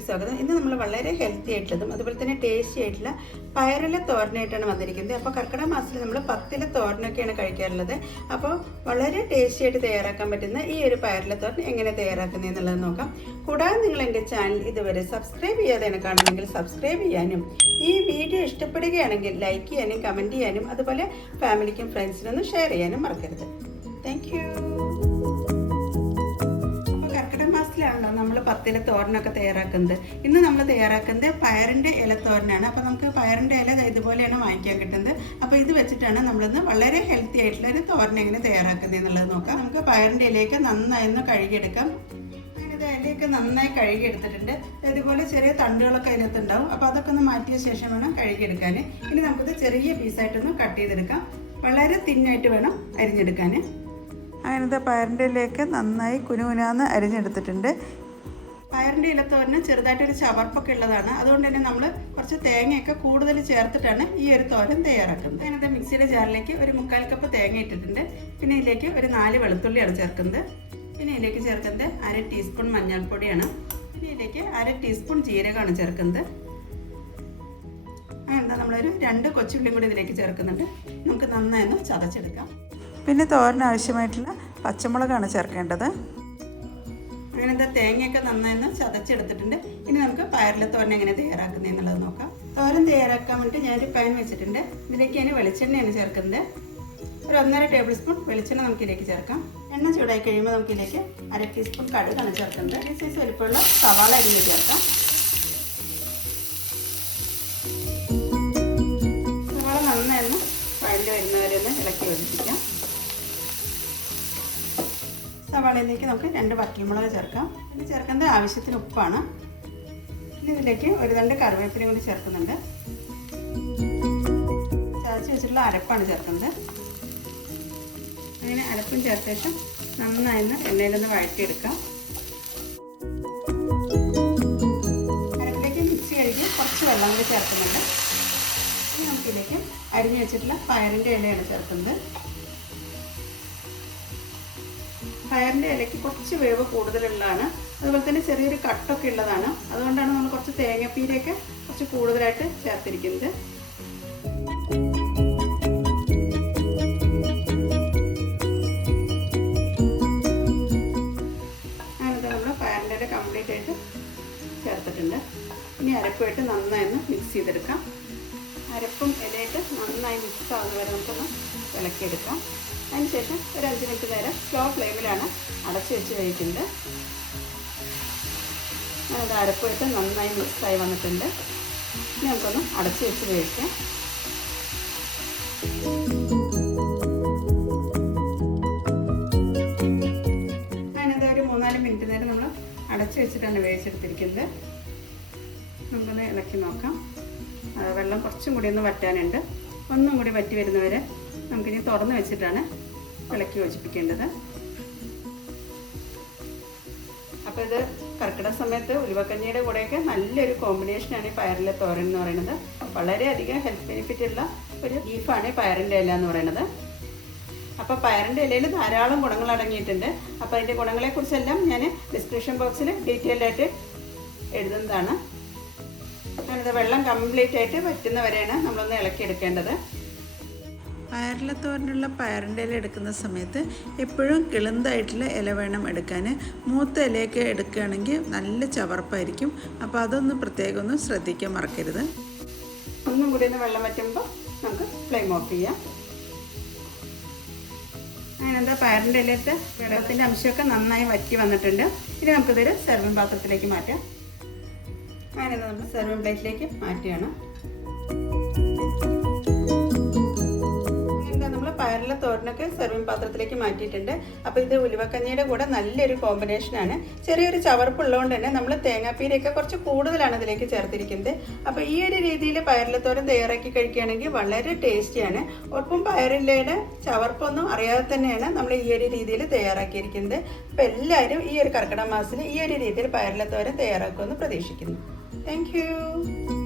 ചാനലിലേക്ക് സ്വാഗതം. ഇന്ന് നമ്മൾ വളരെ ഹെൽത്തി ആയിട്ടുള്ളതും അതുപോലെ തന്നെ ടേസ്റ്റി ആയിട്ടുള്ള പയറില തോരനായിട്ടാണ് വന്നിരിക്കുന്നത്. അപ്പോൾ കർക്കിടക മാസത്തിൽ നമ്മൾ 10 തോരനൊക്കെയാണ് കഴിക്കാറുള്ളത്. അപ്പോൾ വളരെ ടേസ്റ്റി ആയിട്ട് തയ്യാറാക്കാൻ പറ്റുന്ന ഈ ഒരു പയറില തോരൻ എങ്ങനെ തയ്യാറാക്കുന്നത് എന്നുള്ളത് നോക്കാം. കൂടാതെ നിങ്ങൾ എൻ്റെ ചാനൽ ഇതുവരെ സബ്സ്ക്രൈബ് ചെയ്യാതെയാണ് കാണുന്നെങ്കിൽ സബ്സ്ക്രൈബ് ചെയ്യാനും ഈ വീഡിയോ ഇഷ്ടപ്പെടുകയാണെങ്കിൽ ലൈക്ക് ചെയ്യാനും കമൻറ്റ് ചെയ്യാനും അതുപോലെ ഫാമിലിക്കും ഫ്രണ്ട്സിനൊന്നും ഷെയർ ചെയ്യാനും മറക്കരുത്. Thank you. ാണല്ലോ നമ്മൾ 10 തോരനൊക്കെ തയ്യാറാക്കുന്നത്. ഇന്ന് നമ്മൾ തയ്യാറാക്കുന്നത് പയറിൻ്റെ ഇല തോരനാണ്. അപ്പോൾ നമുക്ക് പയറിൻ്റെ ഇല ഇതുപോലെയാണ് വാങ്ങിക്കാൻ കിട്ടുന്നത്. അപ്പോൾ ഇത് വെച്ചിട്ടാണ് നമ്മളിന്ന് വളരെ ഹെൽത്തി ആയിട്ടുള്ള ഒരു തോരൻ എങ്ങനെ തയ്യാറാക്കുന്നത് എന്നുള്ളത് നോക്കാം. നമുക്ക് പയറിൻ്റെ ഇലയൊക്കെ നന്നായി ഒന്ന് കഴുകിയെടുക്കാം. ഇത് ഇലയൊക്കെ നന്നായി കഴുകിയെടുത്തിട്ടുണ്ട്. ഇതുപോലെ ചെറിയ തണ്ടുകളൊക്കെ അതിനകത്തുണ്ടാവും. അപ്പോൾ അതൊക്കെ ഒന്ന് മാറ്റിയ ശേഷം വേണം കഴുകിയെടുക്കാൻ. ഇനി നമുക്കിത് ചെറിയ പീസായിട്ടൊന്ന് കട്ട് ചെയ്തെടുക്കാം. വളരെ തിന്നായിട്ട് വേണം അരിഞ്ഞെടുക്കാൻ. അങ്ങനത്തെ പയറിൻ്റെ ഇലയൊക്കെ നന്നായി കുനുകുനാന്ന് അരിഞ്ഞെടുത്തിട്ടുണ്ട്. പയറിൻ്റെ ഇലത്തോരന് ചെറുതായിട്ടൊരു ചവർപ്പൊക്കെ ഉള്ളതാണ്. അതുകൊണ്ട് തന്നെ നമ്മൾ കുറച്ച് തേങ്ങയൊക്കെ കൂടുതൽ ചേർത്തിട്ടാണ് ഈ ഒരു തോരൻ തയ്യാറാക്കുന്നത്. അങ്ങനത്തെ മിക്സിയുടെ ജാറിലേക്ക് ഒരു 3/4 കപ്പ് തേങ്ങ ഇട്ടിട്ടുണ്ട്. പിന്നെ ഇതിലേക്ക് ഒരു 4 വെളുത്തുള്ളിയാണ് ചേർക്കുന്നത്. പിന്നെ ഇതിലേക്ക് ചേർക്കുന്നത് 1/2 ടീസ്പൂൺ മഞ്ഞൾപ്പൊടിയാണ്. പിന്നെ ഇതിലേക്ക് 1/2 ടീസ്പൂൺ ജീരകമാണ് ചേർക്കുന്നത്. അങ്ങനത്തെ നമ്മളൊരു 2 കൊച്ചുള്ളിയും കൂടി ഇതിലേക്ക് ചേർക്കുന്നുണ്ട്. നമുക്ക് നന്നായി ഒന്ന് ചതച്ചെടുക്കാം. പിന്നെ തോരന് ആവശ്യമായിട്ടുള്ള പച്ചമുളകാണ് ചേർക്കേണ്ടത്. അങ്ങനത്തെ തേങ്ങയൊക്കെ നന്നായി ചതച്ചെടുത്തിട്ടുണ്ട്. ഇനി നമുക്ക് പയറിലെ തോരൻ എങ്ങനെ തയ്യാറാക്കുന്നത് എന്നുള്ളത് നോക്കാം. തോരൻ തയ്യാറാക്കാൻ വേണ്ടി ഞാനൊരു പാൻ വെച്ചിട്ടുണ്ട്. ഇതിലേക്ക് ഞാൻ വെളിച്ചെണ്ണയാണ് ചേർക്കുന്നത്. ഒരു 1.5 ടേബിൾ സ്പൂൺ വെളിച്ചെണ്ണ നമുക്കിതിലേക്ക് ചേർക്കാം. എണ്ണ ചൂടായി കഴിയുമ്പോൾ നമുക്കിതിലേക്ക് 1/2 ടീസ്പൂൺ കടുകാണ് ചേർക്കുന്നത്. ഈ സൈസ് വലുപ്പമുള്ള സവാള അരിഞ്ഞ് ചേർക്കാം. സവാള നന്നായി വഴണ്ട് വരുന്നവരെ ഒന്ന് ഇളക്കി യോജിപ്പിക്കാം. സവാളയിലേക്ക് നമുക്ക് 2 വറ്റൽമുളക് ചേർക്കാം. പിന്നെ ചേർക്കുന്നത് ആവശ്യത്തിന് ഉപ്പാണ്. ഇനി ഇതിലേക്ക് ഒരു 2 കറിവേപ്പിലയും കൂടി ചേർക്കുന്നുണ്ട്. ചതച്ച് വെച്ചിട്ടുള്ള അരപ്പാണ് ചേർക്കുന്നത്. അങ്ങനെ അരപ്പും ചേർത്ത ശേഷം നന്നായി എണ്ണയിലൊന്ന് വഴറ്റിയെടുക്കാം. അരപ്പിലേക്ക് മിക്സി കഴുകി കുറച്ച് വെള്ളം കൂടി ചേർക്കുന്നുണ്ട്. ഇനി നമുക്കിതിലേക്ക് അരിഞ്ഞു വെച്ചിട്ടുള്ള പയറിൻ്റെ ഇലയാണ് ചേർക്കുന്നത്. പയറിൻ്റെ ഇലയ്ക്ക് കുറച്ച് വേവ് കൂടുതലുള്ളതാണ്. അതുപോലെ തന്നെ ചെറിയൊരു കട്ടൊക്കെ ഉള്ളതാണ്. അതുകൊണ്ടാണ് നമ്മൾ കുറച്ച് തേങ്ങാപ്പീരയൊക്കെ കുറച്ച് കൂടുതലായിട്ട് ചേർത്തിരിക്കുന്നത്. അങ്ങനത്തെ നമ്മൾ പയറിൻ്റെ ഇല കംപ്ലീറ്റ് ആയിട്ട് ചേർത്തിട്ടുണ്ട്. ഇനി അരപ്പുമായിട്ട് നന്നായി ഒന്ന് മിക്സ് ചെയ്തെടുക്കാം. അരപ്പും ഇലയിട്ട് നന്നായി മിക്സ് ആവുന്ന വരെ നമുക്കൊന്ന് ഇളക്കിയെടുക്കാം. അതിനുശേഷം ഒരു 5 മിനിറ്റ് നേരം സ്ലോ ഫ്ലെയിമിലാണ് അടച്ച് വെച്ച് കഴിക്കുന്നത്. അത് അരപ്പായിട്ട് നന്നായി മിക്സായി വന്നിട്ടുണ്ട്. ഇനി നമുക്കൊന്ന് അടച്ച് വെച്ച് കഴിക്കാം. ഞാനത് ഒരു 3-4 മിനിറ്റ് നേരം നമ്മൾ അടച്ച് വെച്ചിട്ടാണ് വേവിച്ചെടുത്തിരിക്കുന്നത്. നമുക്കൊന്ന് ഇളക്കി നോക്കാം. വെള്ളം കുറച്ചും കൂടി ഒന്ന് വറ്റാനുണ്ട്. ഒന്നും കൂടി വറ്റി വരുന്നവരെ നമുക്കിനി തുറന്ന് വെച്ചിട്ടാണ് ഇളക്കി യോജിപ്പിക്കേണ്ടത്. അപ്പോൾ ഇത് കർക്കിടക സമയത്ത് ഉലുവക്കഞ്ഞിയുടെ കൂടെയൊക്കെ നല്ലൊരു കോമ്പിനേഷനാണ് ഈ പയറിലെ തോരൻ എന്ന് പറയുന്നത്. വളരെയധികം ഹെൽത്ത് ബെനിഫിറ്റ് ഉള്ള ഒരു ബീഫാണ് പയറിൻ്റെ ഇല എന്ന് പറയുന്നത്. അപ്പോൾ പയറിൻ്റെ ഇലയിൽ ധാരാളം ഗുണങ്ങൾ അടങ്ങിയിട്ടുണ്ട്. അപ്പോൾ അതിൻ്റെ ഗുണങ്ങളെക്കുറിച്ചെല്ലാം ഞാൻ ഡിസ്ക്രിപ്ഷൻ ബോക്സിൽ ഡീറ്റെയിൽഡ് ആയിട്ട് എഴുതുന്നതാണ്. അങ്ങനത്തെ വെള്ളം കംപ്ലീറ്റ് ആയിട്ട് വറ്റുന്നവരെയാണ് നമ്മളൊന്ന് ഇളക്കിയെടുക്കേണ്ടത്. പയറിലത്തോരനുള്ള പയറിൻ്റെ ഇല എടുക്കുന്ന സമയത്ത് എപ്പോഴും കിളുന്തായിട്ടുള്ള ഇല വേണം എടുക്കാൻ. മൂത്ത ഇലയൊക്കെ എടുക്കുകയാണെങ്കിൽ നല്ല ചവർപ്പായിരിക്കും. അപ്പോൾ അതൊന്ന് പ്രത്യേകം ഒന്ന് ശ്രദ്ധിക്കാൻ മറക്കരുത്. ഒന്നും കൂടി ഒന്ന് വെള്ളം വറ്റുമ്പോൾ നമുക്ക് ഫ്ലെയിം ഓഫ് ചെയ്യാം. അങ്ങനെന്താ പയറിൻ്റെ ഇലത്തെ വെള്ളത്തിൻ്റെ അംശമൊക്കെ നന്നായി വറ്റി വന്നിട്ടുണ്ട്. ഇനി നമുക്കിതൊരു സെർവിങ് പാത്രത്തിലേക്ക് മാറ്റാം. അങ്ങനെ നമ്മൾ സെർവിങ് പ്ലേറ്റിലേക്ക് മാറ്റുകയാണ്. പയറിലെ തോരനൊക്കെ സെർവിങ് പാത്രത്തിലേക്ക് മാറ്റിയിട്ടുണ്ട്. അപ്പോൾ ഇത് ഉലുവക്കഞ്ഞിയുടെ കൂടെ നല്ലൊരു കോമ്പിനേഷനാണ്. ചെറിയൊരു ചവർപ്പുള്ളതുകൊണ്ട് തന്നെ നമ്മൾ തേങ്ങാപ്പീരയൊക്കെ കുറച്ച് കൂടുതലാണ് ഇതിലേക്ക് ചേർത്തിരിക്കുന്നത്. അപ്പോൾ ഈ ഒരു രീതിയിൽ പയറിലെ തോരൻ തയ്യാറാക്കി കഴിക്കുകയാണെങ്കിൽ വളരെ ടേസ്റ്റിയാണ്. ഒപ്പം പയറിലയുടെ ചവർപ്പൊന്നും അറിയാതെ തന്നെയാണ് നമ്മൾ ഈ ഒരു രീതിയിൽ തയ്യാറാക്കിയിരിക്കുന്നത്. അപ്പോൾ എല്ലാവരും ഈ ഒരു കർക്കിടക മാസത്തിൽ ഈ ഒരു രീതിയിൽ പയറിലെ തോരൻ തയ്യാറാക്കുമെന്ന് പ്രതീക്ഷിക്കുന്നു. Thank you.